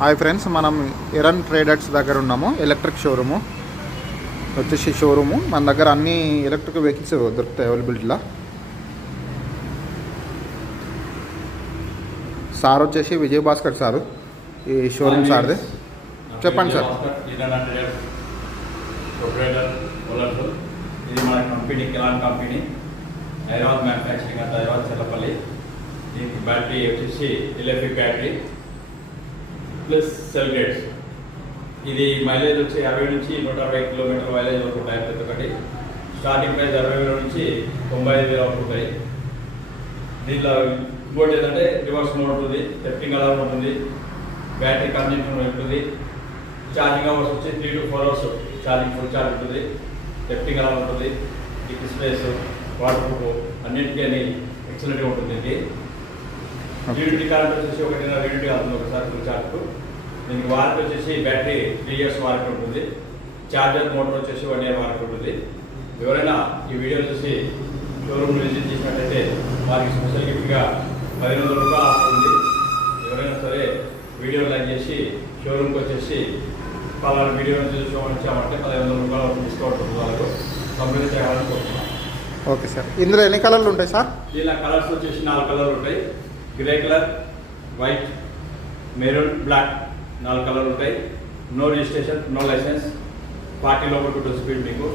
Hi friends, మనం earned traders దగ్గర ఉన్నాము. ఎలక్ట్రిక్ షోరూము వచ్చేసి మన దగ్గర అన్ని ఎలక్ట్రిక్ వెహికల్స్ దొరుకుతాయి అవైలబిలిటీలో. సార్ వచ్చేసి విజయ్ భాస్కర్ సారు, ఈ షోరూమ్ సార్ది. చెప్పండి సార్. ఇది మన కంపెనీ కిలాన్ కంపెనీ, హైదరాబాద్ మ్యానుఫ్యాక్చరింగ్ అంతా హైదరాబాద్ చెల్లపల్లి. దీనికి బ్యాటరీ వచ్చేసి LFE battery plus cell gates. ఇది మైలేజ్ వచ్చి 60 నుంచి 160 కిలోమీటర్ మైలేజ్ వరకు ఉంటాయి. ప్రతి ఒక్కటి స్టార్టింగ్ ప్రైస్ 60,000 నుంచి 95,000 వరకు ఉంటాయి. దీంట్లో ఇంకోటి ఏంటంటే రివర్స్ మోడ్ ఉంటుంది, టెఫ్టింగ్ అలారం ఉంటుంది, బ్యాటరీ కన్జంప్షన్ ఉంటుంది, ఛార్జింగ్ అవర్స్ వచ్చి 3 to 4 hours charging full charge ఉంటుంది, టెఫ్టింగ్ అలారం ఉంటుంది, ఈ డిస్ప్లేస్ వాటర్ ప్రూఫ్ అన్నింటికీ అని ఎక్సలెంట్గా ఉంటుంది. దీనికి యూనిటీ కరెంట్ వచ్చేసి 1.5 యూనిట్ అవుతుంది ఒకసారి ఫుల్ ఛార్జ్కు. దీనికి వారంటీ వచ్చేసి బ్యాటరీ 3 years వారంటీ ఉంటుంది, ఛార్జర్ మోటార్ వచ్చేసి 1 year వారంటీ ఉంటుంది. ఎవరైనా ఈ వీడియో చూసి షోరూమ్ విజిట్ చేసినట్టయితే వారికి స్పెషల్ గిఫ్ట్గా 1,500 రూపాయలు ఆఫర్ ఉంది. ఎవరైనా సరే వీడియో లైక్ చేసి షోరూమ్కి వచ్చేసి పలానా వీడియో చూసామంటే 1,500 రూపాయల వరకు డిస్కౌంట్ ఉంటుంది. వాళ్ళకు కంపెనీ చేయాలని కోరుతున్నాం. Okay sir. ఇందులో ఎన్ని కలర్లు ఉంటాయి సార్? ఇలా కలర్స్ వచ్చేసి 4 కలర్లు ఉంటాయి. Grey colour, white, maroon, black 4 కలర్లు ఉంటాయి. నో రిజిస్ట్రేషన్, నో లైసెన్స్, 40 లోపల ఉంటుంది స్పీడ్ మీకు.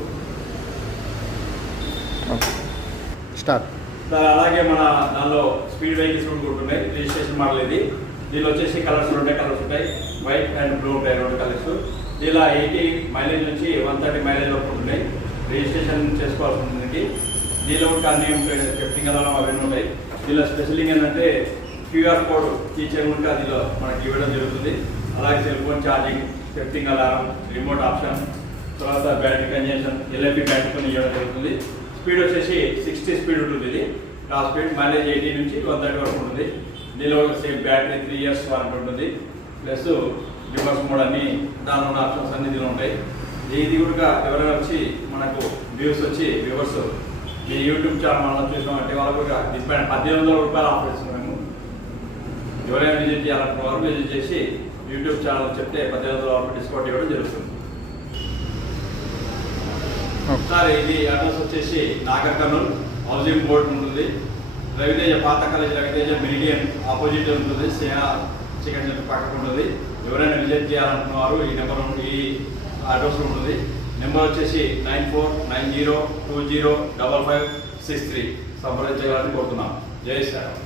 స్టార్ట్ సార్ అలాగే మన దానిలో స్పీడ్ వెహికల్స్ కూడా ఉంటున్నాయి. రిజిస్ట్రేషన్ మోడల్ ఇది. దీనిలో వచ్చేసి కలర్స్ ఉంటాయి, వైట్ అండ్ బ్లూ ఉంటాయి 2 కలర్స్. దీనిలో 80 మైలేజ్ నుంచి 130 మైలేజ్ వరకు ఉంటున్నాయి. రిజిస్ట్రేషన్ చేసుకోవాల్సి ఉంటుంది. దీనిలో కూడా అన్ని టెఫ్టింగ్ అలారం అవన్నీ ఉంటాయి. దీనిలో స్పెషలింగ్ ఏంటంటే క్యూఆర్ కోడ్ ఫీచర్ ఉంటే దీనిలో మనకి ఇవ్వడం జరుగుతుంది. అలాగే సెల్ ఫోన్ ఛార్జింగ్, టెఫ్టింగ్ అలారం, రిమోట్ ఆప్షన్, తర్వాత బ్యాటరీ కన్జంప్షన్, ఎల్ఎఫ్ఈ బ్యాటరీతో ఇవ్వడం జరుగుతుంది. స్పీడ్ వచ్చేసి 60 స్పీడ్ ఉంటుంది. ఇది టాప్ స్పీడ్ మైలేజ్ 80 నుంచి 130 వరకు ఉంటుంది. దీనిలో సేమ్ బ్యాటరీ 3 years వారంటీ ఉంటుంది. ప్లస్ రివర్స్ మోడ్ అన్ని దానిలో ఉన్న ఆప్షన్స్ అన్ని దీనిలో ఉంటాయి. ఇది కూడా ఎవరైనా వచ్చి మనకు వ్యూవర్స్ మీ యూట్యూబ్ ఛానల్ మనం చూసినామంటే వాళ్ళకు కూడా దీనిపైన 1,800 రూపాయలు ఆఫర్ ఇస్తున్నాం మేము. ఎవరైనా విజిట్ చేయాలనుకున్న వారు విజిట్ చేసి యూట్యూబ్ ఛానల్ చెప్తే 1,800 రూపాయలు డిస్కౌంట్ ఇవ్వడం జరుగుతుంది. సార్ ఇది అడ్రస్ వచ్చేసి నాగర్ కర్నూల్ హౌసింగ్ బోర్డ్ ఉంటుంది. రవితేజ పాత కాలేజ్ రవితేజ మెరిడియన్ ఆపోజిట్ ఉంటుంది. సేనా చికెన్ సెంటర్ పక్కకు ఉంటుంది. ఎవరైనా విజిట్ చేయాలనుకున్న వారు ఈ నెంబర్ ఈ అడ్రస్ ఉంటుంది. నెంబర్ వచ్చేసి 9490205563 సంప్రదించాలని కోరుతున్నాం. జై శ్రీరామ్.